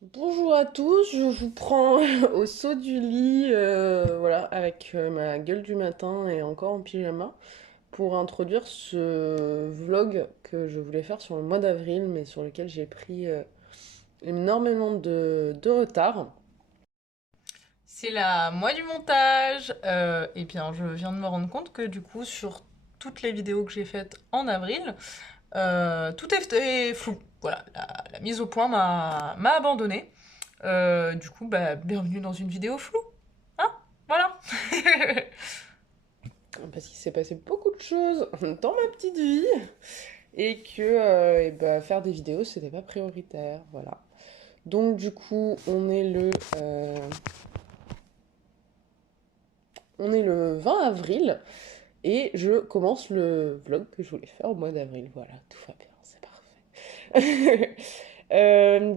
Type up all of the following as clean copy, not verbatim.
Bonjour à tous, je vous prends au saut du lit, voilà, avec ma gueule du matin et encore en pyjama, pour introduire ce vlog que je voulais faire sur le mois d'avril, mais sur lequel j'ai pris énormément de retard. C'est la moi du montage. Et bien, je viens de me rendre compte que du coup, sur toutes les vidéos que j'ai faites en avril, tout est flou. Voilà, la mise au point m'a abandonné. Du coup, bah, bienvenue dans une vidéo floue. Hein. Voilà. Parce qu'il s'est passé beaucoup de choses dans ma petite vie, et que eh ben, faire des vidéos, c'était pas prioritaire, voilà. Donc du coup, on est le 20 avril. Et je commence le vlog que je voulais faire au mois d'avril. Voilà, tout va bien, c'est parfait.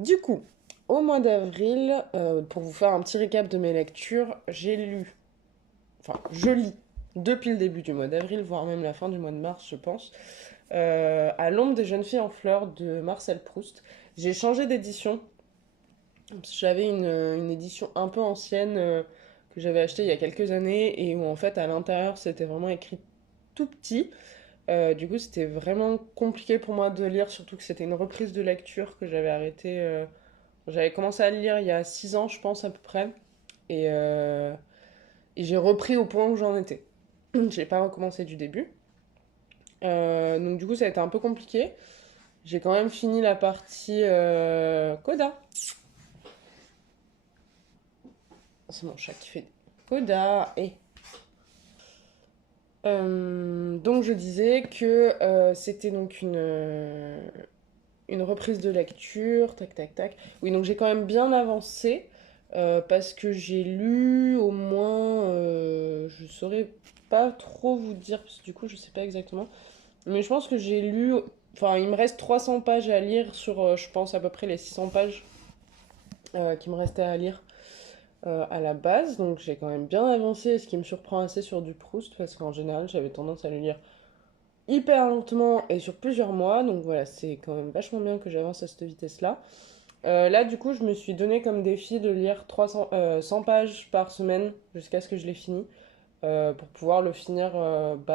Du coup, au mois d'avril, pour vous faire un petit récap de mes lectures, je lis depuis le début du mois d'avril, voire même la fin du mois de mars, je pense, À l'ombre des jeunes filles en fleurs de Marcel Proust. J'ai changé d'édition. J'avais une édition un peu ancienne que j'avais achetée il y a quelques années et où en fait à l'intérieur c'était vraiment écrit tout petit. Du coup, c'était vraiment compliqué pour moi de lire, surtout que c'était une reprise de lecture que j'avais arrêtée. J'avais commencé à le lire il y a 6 ans, je pense, à peu près. Et, euh, et j'ai repris au point où j'en étais. J'ai pas recommencé du début. Donc, du coup, ça a été un peu compliqué. J'ai quand même fini la partie Coda. C'est mon chat qui fait Coda. Donc, je disais que c'était donc une reprise de lecture, tac tac tac. Oui, donc j'ai quand même bien avancé parce que j'ai lu au moins, je saurais pas trop vous dire, parce que du coup je sais pas exactement, mais je pense que j'ai lu, enfin il me reste 300 pages à lire sur, je pense à peu près les 600 pages qui me restaient à lire à la base, donc j'ai quand même bien avancé, ce qui me surprend assez sur du Proust, parce qu'en général j'avais tendance à le lire hyper lentement et sur plusieurs mois, donc voilà, c'est quand même vachement bien que j'avance à cette vitesse-là. Là, du coup, je me suis donné comme défi de lire 100 pages par semaine jusqu'à ce que je l'ai fini, pour pouvoir le finir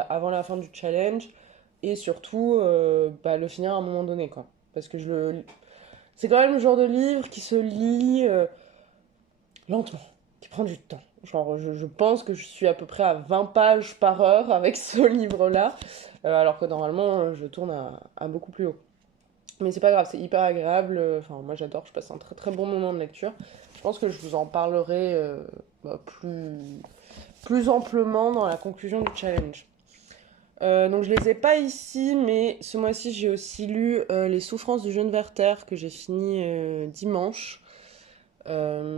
avant la fin du challenge et surtout le finir à un moment donné, quoi. Parce que c'est quand même le genre de livre qui se lit lentement, qui prend du temps. Genre, je pense que je suis à peu près à 20 pages par heure avec ce livre-là, alors que normalement, je tourne à beaucoup plus haut. Mais c'est pas grave, c'est hyper agréable. Enfin, moi j'adore, je passe un très très bon moment de lecture. Je pense que je vous en parlerai plus amplement dans la conclusion du challenge. Donc je les ai pas ici, mais ce mois-ci j'ai aussi lu Les souffrances du jeune Werther que j'ai fini dimanche.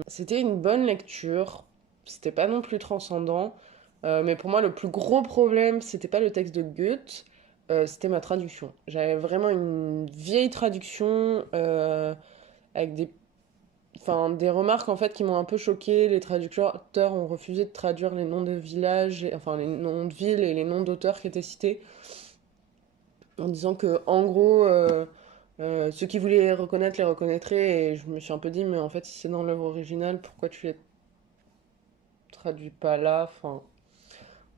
C'était une bonne lecture, c'était pas non plus transcendant, mais pour moi le plus gros problème c'était pas le texte de Goethe, c'était ma traduction. J'avais vraiment une vieille traduction avec des remarques en fait qui m'ont un peu choquée. Les traducteurs ont refusé de traduire les noms de villages, enfin les noms de villes et les noms d'auteurs qui étaient cités, en disant que en gros ceux qui voulaient les reconnaître les reconnaîtraient. Et je me suis un peu dit mais en fait si c'est dans l'œuvre originale pourquoi tu les traduis pas là? Enfin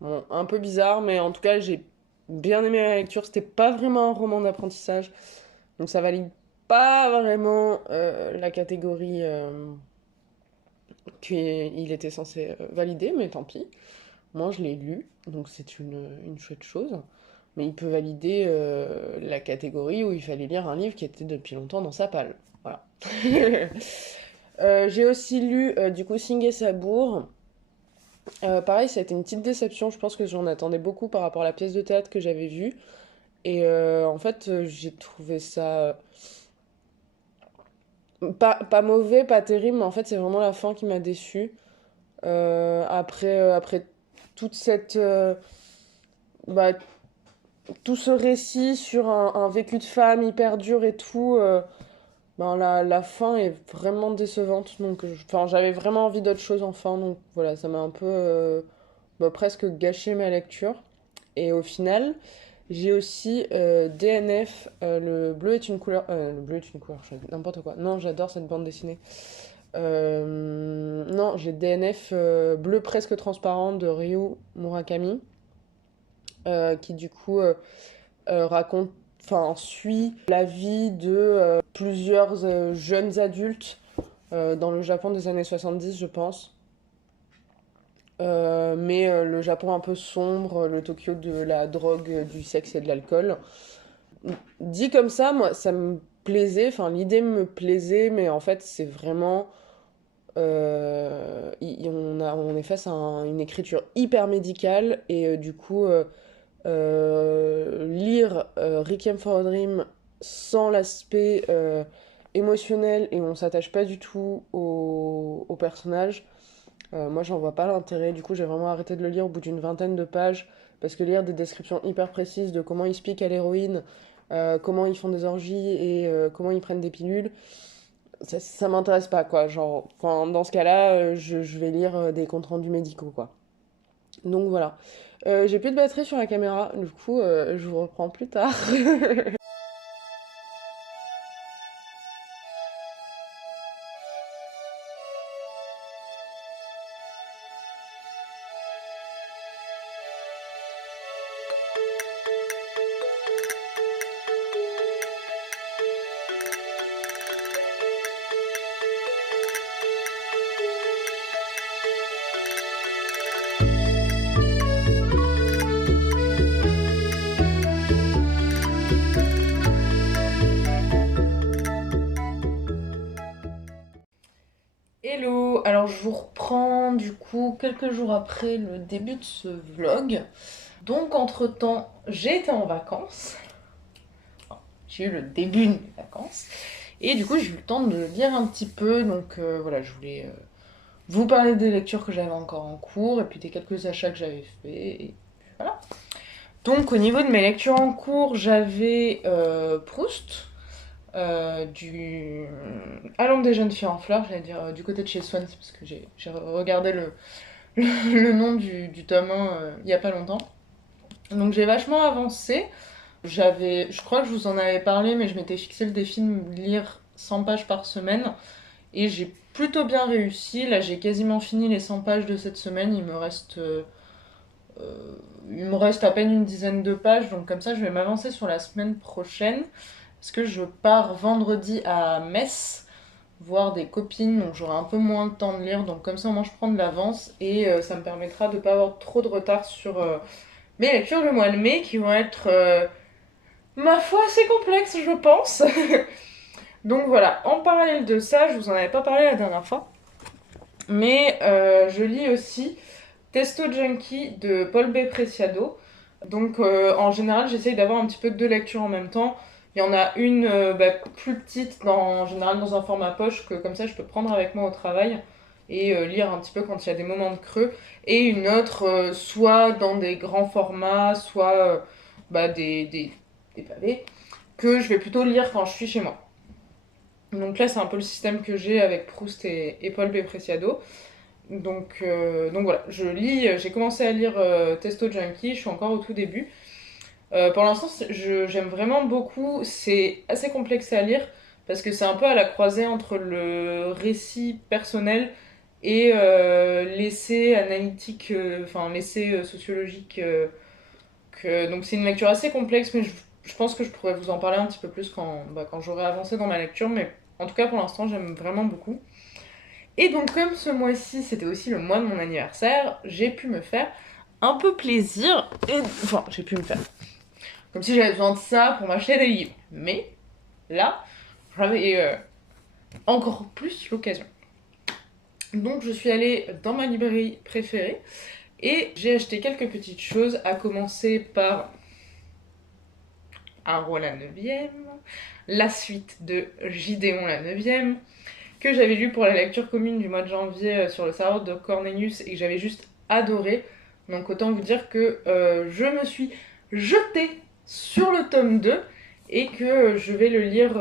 bon, un peu bizarre, mais en tout cas j'ai bien aimé la lecture. C'était pas vraiment un roman d'apprentissage, donc ça valide pas vraiment la catégorie qu'il était censé valider, mais tant pis. Moi, je l'ai lu, donc c'est une chouette chose. Mais il peut valider la catégorie où il fallait lire un livre qui était depuis longtemps dans sa palle. Voilà. J'ai aussi lu du coup Sing et Sabour. Pareil, ça a été une petite déception. Je pense que j'en attendais beaucoup par rapport à la pièce de théâtre que j'avais vue. Et en fait, j'ai trouvé ça pas mauvais, pas terrible, mais en fait, c'est vraiment la fin qui m'a déçue. Après toute bah, tout ce récit sur un vécu de femme hyper dur et tout, ben la fin est vraiment décevante. Donc, enfin, j'avais vraiment envie d'autre chose en fin, donc voilà, ça m'a un peu presque gâché ma lecture. Et au final, J'ai aussi DNF, le bleu est une couleur, n'importe quoi. Non, j'adore cette bande dessinée. Non, j'ai DNF bleu presque transparent de Ryu Murakami, qui du coup raconte, enfin suit la vie de plusieurs jeunes adultes dans le Japon des années 70, je pense. Mais le Japon un peu sombre, le Tokyo de la drogue, du sexe et de l'alcool. Dit comme ça, moi, ça me plaisait, enfin l'idée me plaisait, mais en fait c'est vraiment... on est face à une écriture hyper médicale et du coup lire Requiem for a Dream sans l'aspect émotionnel et on s'attache pas du tout au personnage, moi j'en vois pas l'intérêt. Du coup j'ai vraiment arrêté de le lire au bout d'une vingtaine de pages parce que lire des descriptions hyper précises de comment ils se piquent à l'héroïne, comment ils font des orgies et comment ils prennent des pilules, ça m'intéresse pas quoi. Genre, enfin, dans ce cas-là, je vais lire des comptes rendus médicaux quoi. Donc voilà. J'ai plus de batterie sur la caméra, du coup, je vous reprends plus tard. Hello, alors je vous reprends du coup quelques jours après le début de ce vlog. Donc entre-temps, j'ai été en vacances. Enfin, j'ai eu le début de mes vacances. Et du coup, j'ai eu le temps de lire un petit peu. Donc voilà, je voulais vous parler des lectures que j'avais encore en cours et puis des quelques achats que j'avais faits. Et voilà. Donc au niveau de mes lectures en cours, j'avais Proust. Du Allons des jeunes filles en fleurs, j'allais dire du côté de chez Swan, parce que j'ai regardé le nom du tome 1 il y a pas longtemps. Donc j'ai vachement avancé. Je crois que je vous en avais parlé, mais je m'étais fixé le défi de lire 100 pages par semaine. Et j'ai plutôt bien réussi. Là, j'ai quasiment fini les 100 pages de cette semaine. Il me reste à peine une dizaine de pages. Donc comme ça, je vais m'avancer sur la semaine prochaine. Parce que je pars vendredi à Metz voir des copines, donc j'aurai un peu moins de temps de lire, donc comme ça au moins je prends de l'avance et ça me permettra de ne pas avoir trop de retard sur mes lectures du mois de mai qui vont être, ma foi, assez complexes je pense. Donc voilà, en parallèle de ça, je vous en avais pas parlé la dernière fois, mais je lis aussi Testo Junkie de Paul B. Preciado. Donc en général j'essaye d'avoir un petit peu de deux lectures en même temps. Il y en a une plus petite, en général dans un format poche, que comme ça je peux prendre avec moi au travail et lire un petit peu quand il y a des moments de creux. Et une autre, soit dans des grands formats, soit des pavés, que je vais plutôt lire quand je suis chez moi. Donc là c'est un peu le système que j'ai avec Proust et Paul B. Preciado. Donc voilà, j'ai commencé à lire Testo Junkie, je suis encore au tout début. Pour l'instant, j'aime vraiment beaucoup. C'est assez complexe à lire parce que c'est un peu à la croisée entre le récit personnel et l'essai analytique, enfin l'essai sociologique. Donc c'est une lecture assez complexe, mais je pense que je pourrais vous en parler un petit peu plus quand j'aurai avancé dans ma lecture. Mais en tout cas, pour l'instant, j'aime vraiment beaucoup. Et donc, comme ce mois-ci, c'était aussi le mois de mon anniversaire, j'ai pu me faire un peu plaisir. Enfin, j'ai pu me faire. Comme si j'avais besoin de ça pour m'acheter des livres. Mais là, j'avais encore plus l'occasion. Donc je suis allée dans ma librairie préférée et j'ai acheté quelques petites choses, à commencer par Un roi la 9e, la suite de Gideon la 9e, que j'avais lu pour la lecture commune du mois de janvier sur le serveur de Cornelius et que j'avais juste adoré. Donc autant vous dire que je me suis jetée sur le tome 2 et que je vais le lire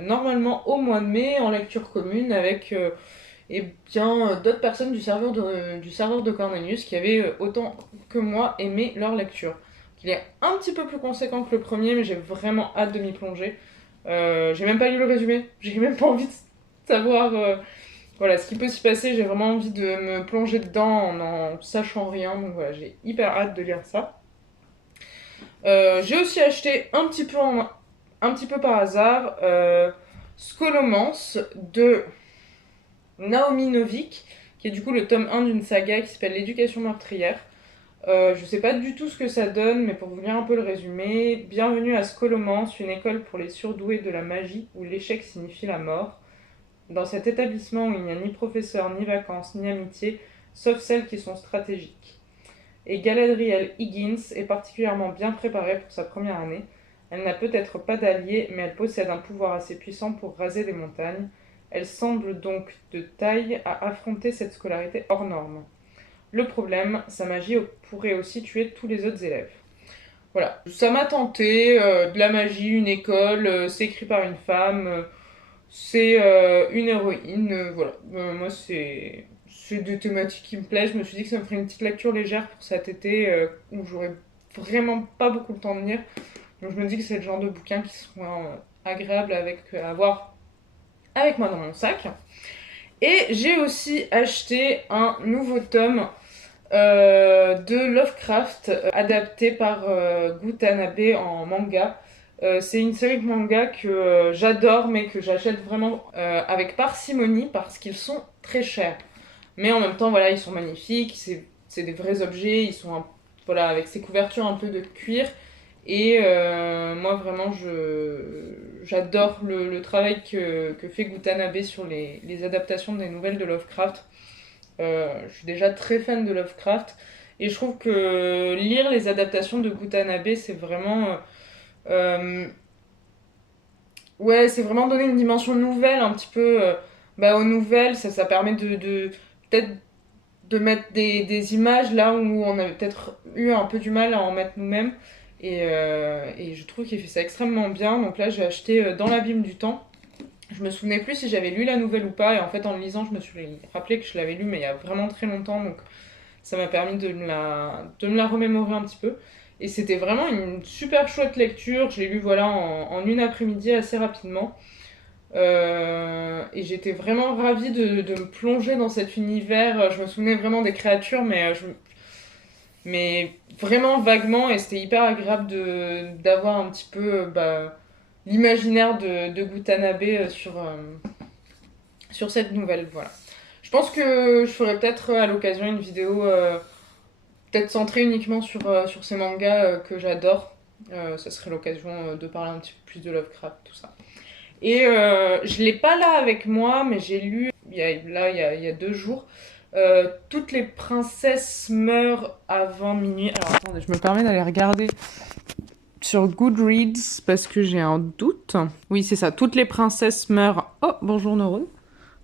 normalement au mois de mai en lecture commune avec d'autres personnes du serveur de Cornelius qui avaient autant que moi aimé leur lecture. qu'il est un petit peu plus conséquent que le premier, mais j'ai vraiment hâte de m'y plonger. J'ai même pas lu le résumé, j'ai même pas envie de savoir voilà, ce qui peut s'y passer. J'ai vraiment envie de me plonger dedans en n'en sachant rien, donc voilà, j'ai hyper hâte de lire ça. J'ai aussi acheté un petit peu par hasard Scholomance de Naomi Novik, qui est du coup le tome 1 d'une saga qui s'appelle L'éducation meurtrière. Je sais pas du tout ce que ça donne, mais pour vous lire un peu le résumé, bienvenue à Scholomance, une école pour les surdoués de la magie où l'échec signifie la mort. Dans cet établissement où il n'y a ni professeur, ni vacances, ni amitié, sauf celles qui sont stratégiques. Et Galadriel Higgins est particulièrement bien préparée pour sa première année. Elle n'a peut-être pas d'alliés, mais elle possède un pouvoir assez puissant pour raser des montagnes. Elle semble donc de taille à affronter cette scolarité hors norme. Le problème, sa magie pourrait aussi tuer tous les autres élèves. Voilà, ça m'a tenté, de la magie, une école, c'est écrit par une femme, c'est une héroïne, voilà. Moi, c'est des thématiques qui me plaisent. Je me suis dit que ça me ferait une petite lecture légère pour cet été où j'aurais vraiment pas beaucoup de temps de lire. Donc je me dis que c'est le genre de bouquin qui sont agréables à avoir avec moi dans mon sac. Et j'ai aussi acheté un nouveau tome de Lovecraft adapté par Gutanabe en manga. C'est une série de mangas que j'adore mais que j'achète vraiment avec parcimonie parce qu'ils sont très chers. Mais en même temps, voilà, ils sont magnifiques, c'est des vrais objets, ils sont voilà, avec ces couvertures un peu de cuir. Et moi, vraiment, j'adore le travail que fait Gutanabe sur les adaptations des nouvelles de Lovecraft. Je suis déjà très fan de Lovecraft. Et je trouve que lire les adaptations de Gutanabe, c'est vraiment. Euh, ouais, c'est vraiment donner une dimension nouvelle un petit peu bah, aux nouvelles. Ça permet peut-être de mettre des images là où on avait peut-être eu un peu du mal à en mettre nous-mêmes. Et je trouve qu'il fait ça extrêmement bien. Donc là, j'ai acheté Dans l'abîme du temps. Je me souvenais plus si j'avais lu la nouvelle ou pas. Et en fait, en le lisant, je me suis rappelé que je l'avais lu, mais il y a vraiment très longtemps. Donc ça m'a permis de me la remémorer un petit peu. Et c'était vraiment une super chouette lecture. Je l'ai lu voilà, en une après-midi assez rapidement. Et j'étais vraiment ravie de me plonger dans cet univers. Je me souvenais vraiment des créatures, mais vraiment vaguement. Et c'était hyper agréable d'avoir un petit peu bah, l'imaginaire de Gutanabe sur cette nouvelle. Voilà. Je pense que je ferai peut-être à l'occasion une vidéo peut-être centrée uniquement sur ces mangas que j'adore. Ça serait l'occasion de parler un petit peu plus de Lovecraft, tout ça. Et je l'ai pas là avec moi, mais j'ai lu il y a 2 jours. Toutes les princesses meurent avant minuit. Alors attendez, je me permets d'aller regarder sur Goodreads parce que j'ai un doute. Oui, c'est ça. Toutes les princesses meurent. Oh, bonjour Neurone.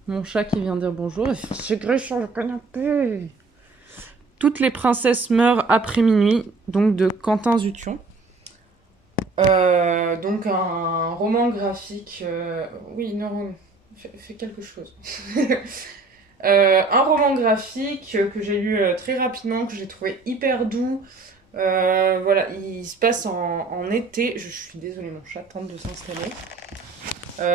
Mon chat qui vient dire bonjour. C'est gré sur le canapé. Toutes les princesses meurent après minuit, donc de Quentin Zution. Donc un roman graphique. Oui, non, fais quelque chose. Un roman graphique que j'ai lu très rapidement, que j'ai trouvé hyper doux. Voilà, il se passe en été. Je suis désolée, mon chat tente de s'installer.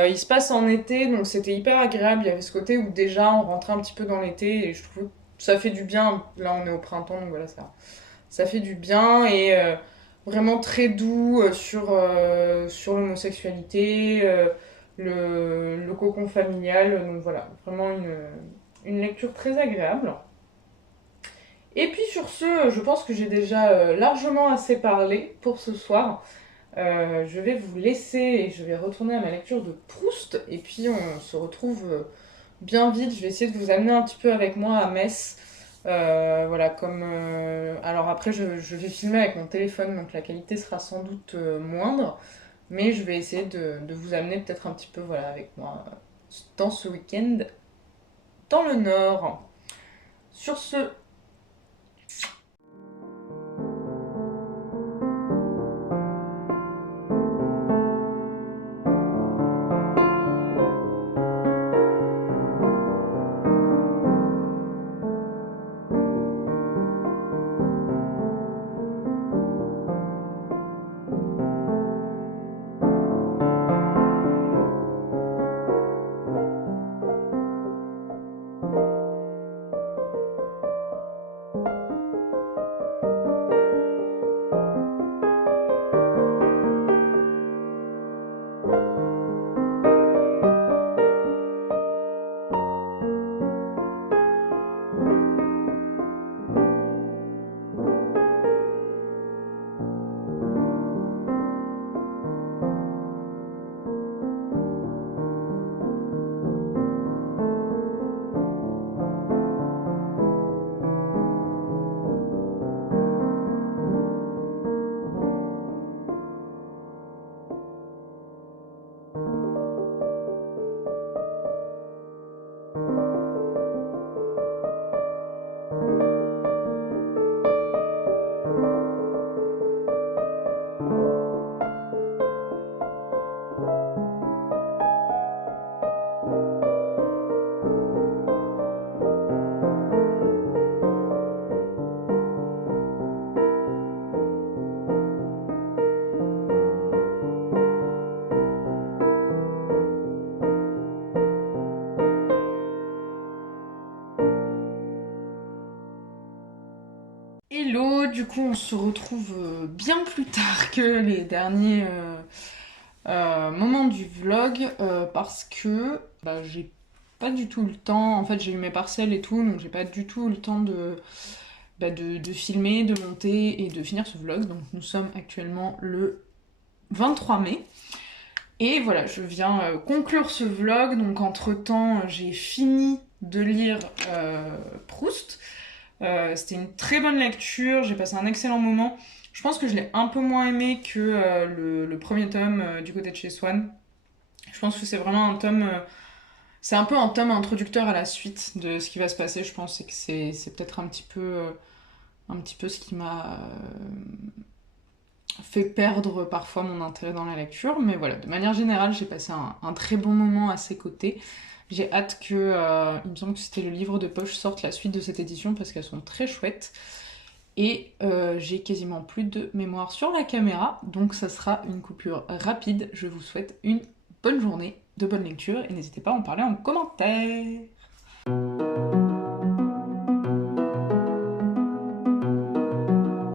Il se passe en été, donc c'était hyper agréable. Il y avait ce côté où déjà on rentrait un petit peu dans l'été et je trouve que ça fait du bien. Là, on est au printemps, donc voilà, ça fait du bien et vraiment très doux sur l'homosexualité, le cocon familial. Donc voilà, vraiment une lecture très agréable. Et puis sur ce, je pense que j'ai déjà largement assez parlé pour ce soir. Je vais vous laisser et je vais retourner à ma lecture de Proust. Et puis on se retrouve bien vite. Je vais essayer de vous amener un petit peu avec moi à Metz. Voilà, comme. Alors après, je vais filmer avec mon téléphone, donc la qualité sera sans doute moindre. Mais je vais essayer de vous amener peut-être un petit peu voilà, avec moi dans ce week-end dans le Nord. Sur ce, du coup, on se retrouve bien plus tard que les derniers moments du vlog parce que j'ai pas du tout le temps. En fait, j'ai eu mes partiels et tout, donc j'ai pas du tout eu le temps de filmer, de monter et de finir ce vlog. Donc nous sommes actuellement le 23 mai. Et voilà, je viens conclure ce vlog. Donc entre-temps, j'ai fini de lire Proust. C'était une très bonne lecture, j'ai passé un excellent moment. Je pense que je l'ai un peu moins aimé que le premier tome du côté de chez Swan. Je pense que c'est vraiment un tome... c'est un peu un tome introducteur à la suite de ce qui va se passer, je pense. Et que c'est peut-être un petit peu ce qui m'a fait perdre parfois mon intérêt dans la lecture. Mais voilà, de manière générale, j'ai passé un très bon moment à ses côtés. J'ai hâte que, il me semble que c'était le livre de poche sorte la suite de cette édition parce qu'elles sont très chouettes. Et j'ai quasiment plus de mémoire sur la caméra, donc ça sera une coupure rapide. Je vous souhaite une bonne journée, de bonne lecture et n'hésitez pas à en parler en commentaire.